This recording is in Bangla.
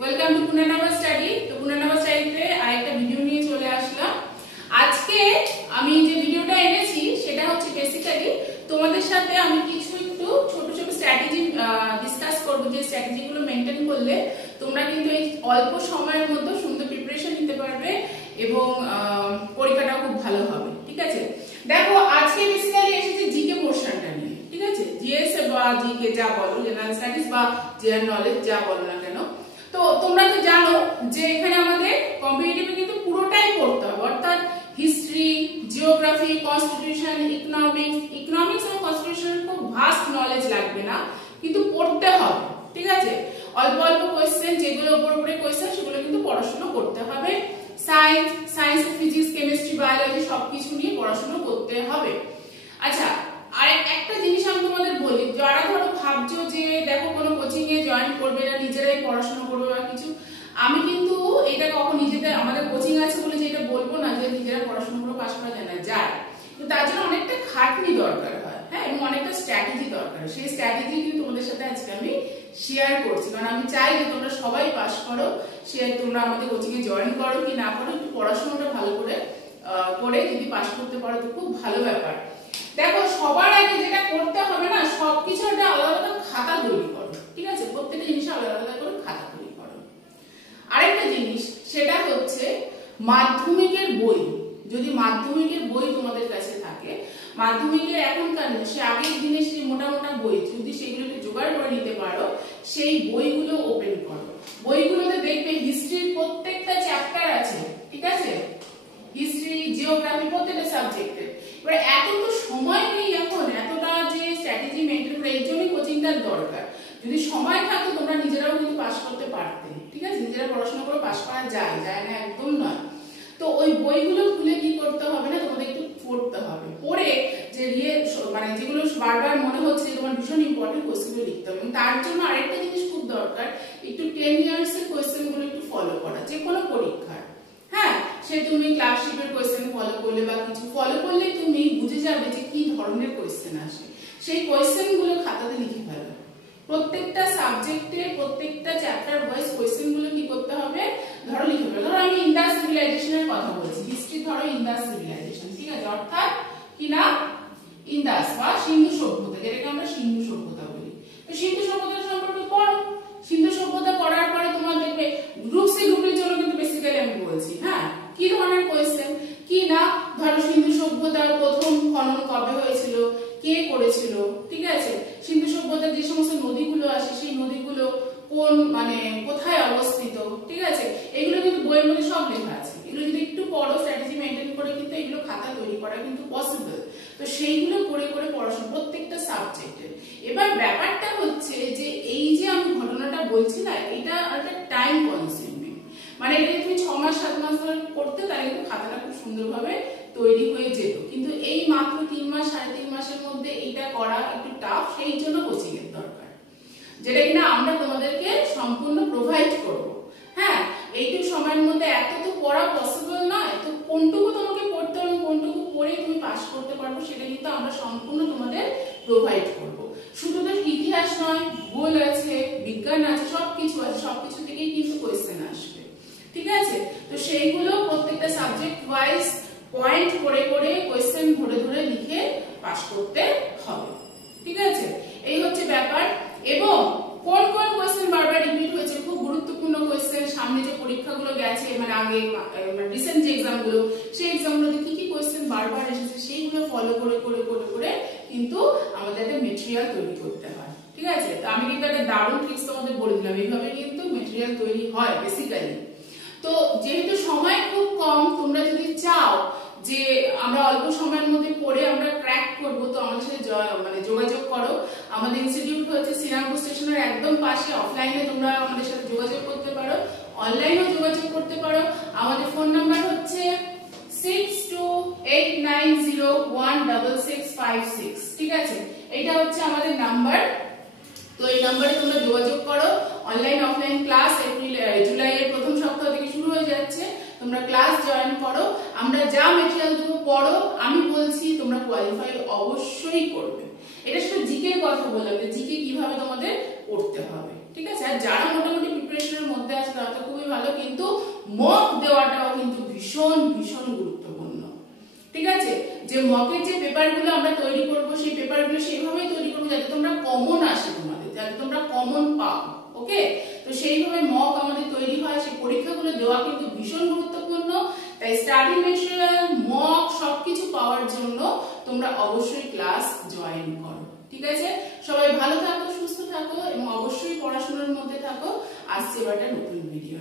Welcome to পুনানাবা study. তো পুনানাবা স্টাডিতে আরেকটা ভিডিও নিয়ে চলে আসলাম। আজকে আমি যে ভিডিওটা এনেছি সেটা হচ্ছে বেসিক্যালি তোমাদের সাথে আমি কিছু একটু ছোট ছোট স্ট্র্যাটেজি ডিসকাস করব, যে স্ট্র্যাটেজিগুলো মেনটেন করলে তোমরা কিন্তু এই অল্প সময়ের মধ্যে সুন্দর প্রিপারেশন নিতে পারবে এবং পরীক্ষাটা খুব ভালো হবে। ঠিক আছে, দেখো আজকে বেসিক্যালি এসেছে জিকে পোরশনটা নিয়ে। ঠিক আছে, জিএস বা জিকে যা বলো, জেনারেল স্টাডিজ বা জেনারেল নলেজ যা বলো না কেন, তো তোমরা তো জানো যে এখানে আমাদের কম্পিটিটিভে কিন্তু পুরোটাই পড়তে হবে, অর্থাৎ হিস্ট্রি, জিওগ্রাফি, কনস্টিটিউশন, ইকোনমিক্স এবং কনস্টিটিউশনের খুব ভাস্ট নলেজ লাগবে না, কিন্তু পড়তে হবে। ঠিক আছে, অল্প অল্প কোয়েশ্চেন, যেগুলো উপরে কোয়েশ্চেন সেগুলো কিন্তু পড়াশোনা করতে হবে। সায়েন্স, ফিজিক্স, কেমিস্ট্রি, বায়োলজি সবকিছু নিয়ে পড়াশোনা করতে হবে। আচ্ছা, আর একটা জিনিস আমি তোমাদের বলি, যারা ধরো ভাবছো যে দেখো কোনো কোচিং এ জয়েন করবে না, নিজেরাই পড়াশোনা করবে বা কিছু, আমি কিন্তু এটা কখন নিজেদের আমাদের কোচিং আছে বলে যে এটা বলবো না যে নিজেরা পড়াশোনা করে পাস করা যায় না, যায়, কিন্তু তার জন্য অনেকটা খাটনি দরকার হয়, হ্যাঁ, এবং অনেকটা স্ট্র্যাটেজি দরকার। সেই স্ট্র্যাটেজি কিন্তু তোমাদের সাথে আজকে আমি শেয়ার করছি, কারণ আমি চাই যে তোমরা সবাই পাস করো। তোমরা আমাদের কোচিং এ জয়েন করো কি না করো, একটু পড়াশোনাটা ভালো করে যদি পাস করতে পারো তো খুব ভালো ব্যাপার। দেখো সবার আগে যেটা করতে হবে না, সবকিছু একটা আলাদা আলাদা খাতা তৈরি করো। ঠিক আছে, প্রত্যেকটা জিনিস আলাদা আলাদা করে খাতা তৈরি করো। আরেকটা জিনিস সেটা হচ্ছে মাধ্যমিকের বই। যদি মাধ্যমিকের বই তোমাদের কাছে থাকে, মাধ্যমিকের এখনকার সে আগের দিনের সেই মোটা মোটা বই, যদি সেগুলো একটু জোগাড় করে নিতে পারো, সেই বইগুলো ওপেন করো। বইগুলোতে দেখবে হিস্ট্রির প্রত্যেকটা চ্যাপ্টার আছে। ঠিক আছে, হিস্ট্রি, জিওগ্রাফি, প্রত্যেকটা সাবজেক্টের। এবার এত তো সময় নেই এখন, এতটা যে স্ট্র্যাটেজি মেনটেন করে, এই জন্যই কোচিংটার দরকার। যদি সময় থাকতো তোমরা নিজেরাও কিন্তু পাস করতে পারতে। ঠিক আছে, নিজেরা পড়াশোনা করে পাস করা যায়, যায় না একদম নয়। তো ওই বইগুলো খুলে কি করতে হবে না, তোমাদের একটু পড়তে হবে। পড়ে যে মানে যেগুলো বারবার মনে হচ্ছে যে তোমার ভীষণ ইম্পর্টেন্ট কোয়েশ্চেনগুলো লিখতে হবে। এবং তার জন্য আরেকটা জিনিস খুব দরকার, একটু 10 ইয়ার্স এর কোয়েশ্চেনগুলো একটু ফলো করা, যে কোনো পরীক্ষার। হ্যাঁ, সে তুমি ক্লাসশিপের কোয়েশ্চেন ফলো করলে বা কিছু ফলো করলে তুমি বুঝে যাবে যে কি ধরনের কোয়েশ্চেন আসে। সেই কোয়েশ্চেনগুলো খাতাতে লিখে ফেলো। প্রত্যেকটা সাবজেক্টে প্রত্যেকটা চ্যাপ্টার ওয়াইজ কোয়েশ্চেনগুলো কি করতে হবে, ধরো লিখে ফেলো। ধরো আমি ইন্দাস সিভিলাইজেশনের কথা বলছি, হিস্ট্রি ধরো ইন্দাস সিভিলাইজেশন। ঠিক আছে, অর্থাৎ কি না, ইন্দাস বা সিন্ধু সভ্যতা, যেটাকে আমরা সিন্ধু সভ্যতা বলি। তো সিন্ধু সভ্যতা সম্পর্কে পড়ো। সিন্ধু সভ্যতা পড়ার পরে তোমার দেখবে গ্রুপ সি গ্রুপের জন্য কিন্তু বেসিক্যালি আমি বলছি, হ্যাঁ, কি ধরনের কোয়েশ্চেন, কি না, ধরো সিন্ধু সভ্যতার প্রথম খনন কবে হয়েছিল, কে করেছিল। ঠিক আছে, সিন্ধু সভ্যতার যে সমস্ত নদীগুলো আসে সেই নদীগুলো কোন মানে কোথায় অবস্থিত। ঠিক আছে, এগুলো কিন্তু বইয়ের মধ্যে সব লেখা আছে। এগুলো যদি একটু পড়ো, স্ট্র্যাটেজি মেনটেন করে, কিন্তু এগুলো খাতা তৈরি করা কিন্তু পসিবল। তো সেইগুলো করে করে পড়াশোনা প্রত্যেকটা সাবজেক্টের। এবার ব্যাপারটা হচ্ছে যে এই যে আমি ঘটনাটা বলছি না, এটা একটা টাইম কনজিউমিং, মানে এটা তুমি 6 মাস 7 মাস ধরে করতে, তাহলে কিন্তু খাতাটা খুব সুন্দরভাবে তৈরি হয়ে যেত। কিন্তু এই মাত্র 3 মাস 3.5 মাসের মধ্যে এটা করা একটু টাফ, সেই জন্য কোচিং এর দরকার, যেটা কিনা আমরা তোমাদেরকে সম্পূর্ণ প্রোভাইড করব। হ্যাঁ, এইটুকু সময়ের মধ্যে এত তো পড়া পসিবল নয়, তো কোনটুকু তোমাকে পড়তে হবে, কোনটুকু পড়ে তুমি পাস করতে পারবো, সেটা কিন্তু আমরা সম্পূর্ণ তোমাদের প্রোভাইড করব। শুধু তো ইতিহাস নয়, ভূগোল আছে, বিজ্ঞান আছে, সবকিছু আছে, সবকিছু থেকেই কিন্তু কোয়েশ্চেন আসবে। ঠিক আছে, তো সেইগুলো প্রত্যেকটা সাবজেক্ট ওয়াইজ পয়েন্ট করে করে কোয়েশ্চেন ধরে ধরে লিখে পাস করতে হবে। ঠিক আছে, এই হচ্ছে ব্যাপার। এবং কোন কোন কোয়েশ্চেন বারবার রিপিট হয়েছে, খুব গুরুত্বপূর্ণ কোয়েশ্চেন, সামনে যে পরীক্ষাগুলো গেছে, মানে আগে রিসেন্ট যে এক্সামগুলো, সেই এক্সামগুলোতে কি কি কোয়েশ্চেন বারবার এসেছে, সেইগুলো ফলো করে করে করে করে কিন্তু আমাদের একটা মেটেরিয়াল তৈরি করতে হয়। ঠিক আছে, তো আমি কিন্তু একটা দারুণ ট্রিক্স তোমাদের বলে দিলাম, এইভাবে কিন্তু মেটেরিয়াল তৈরি হয় বেসিক্যালি। তো যেহেতু সময় খুব কম, তোমরা যদি চাও যে আমরা অল্প সময়ের মধ্যে পড়ে আমরা ক্র্যাক করব, তো আমাদের সাথে মানে যোগাযোগ করো। আমাদের ইনস্টিটিউট হচ্ছে শ্রীরামপুর স্টেশনের একদম পাশে। অফলাইনে তোমরা আমাদের সাথে যোগাযোগ করতে পারো, অনলাইনেও যোগাযোগ করতে পারো। আমাদের ফোন নাম্বার হচ্ছে 6289016656। ঠিক আছে, এটা হচ্ছে আমাদের নাম্বার। তো এই নাম্বারে তোমরা যোগাযোগ করো। অনলাইন অফলাইন ক্লাস জুলাইয়ের প্রথম সপ্তাহ থেকে শুরু হয়ে যাচ্ছে, তোমরা ক্লাস জয়েন করো। আমরা যা মেটেরিয়াল দেবো পড়ো, আমি বলছি তোমরা কোয়ালিফাই অবশ্যই করবে। এটা শুধু জিকের কথা বললাম, জিকে কিভাবে তোমাদের পড়তে হবে। ঠিক আছে, আর যারা মোটামুটি প্রিপারেশনের মধ্যে আছে কিন্তু মক দেওয়াটাও কিন্তু ভীষণ ভীষণ গুরুত্বপূর্ণ। ঠিক আছে, যে মকের যে পেপারগুলো আমরা তৈরি করব সেই পেপারগুলো সেইভাবেই তৈরি করবো যাতে তোমরা কমন আসে, তোমাদের যাতে তোমরা কমন পাও। ওকে, তো সেইভাবে মক আমাদের তৈরি হয়, সেই পরীক্ষাগুলো দেওয়া কিন্তু ভীষণ গুরুত্বপূর্ণ। তাই স্টাডি মেটেরিয়াল, মক সবকিছু পাওয়ার জন্য তোমরা অবশ্যই ক্লাস জয়েন করো। ঠিক আছে, সবাই ভালো থাকো, সুস্থ থাকো এবং অবশ্যই পড়াশোনার মধ্যে থাকো। আসছে এবার একটা নতুন ভিডিও।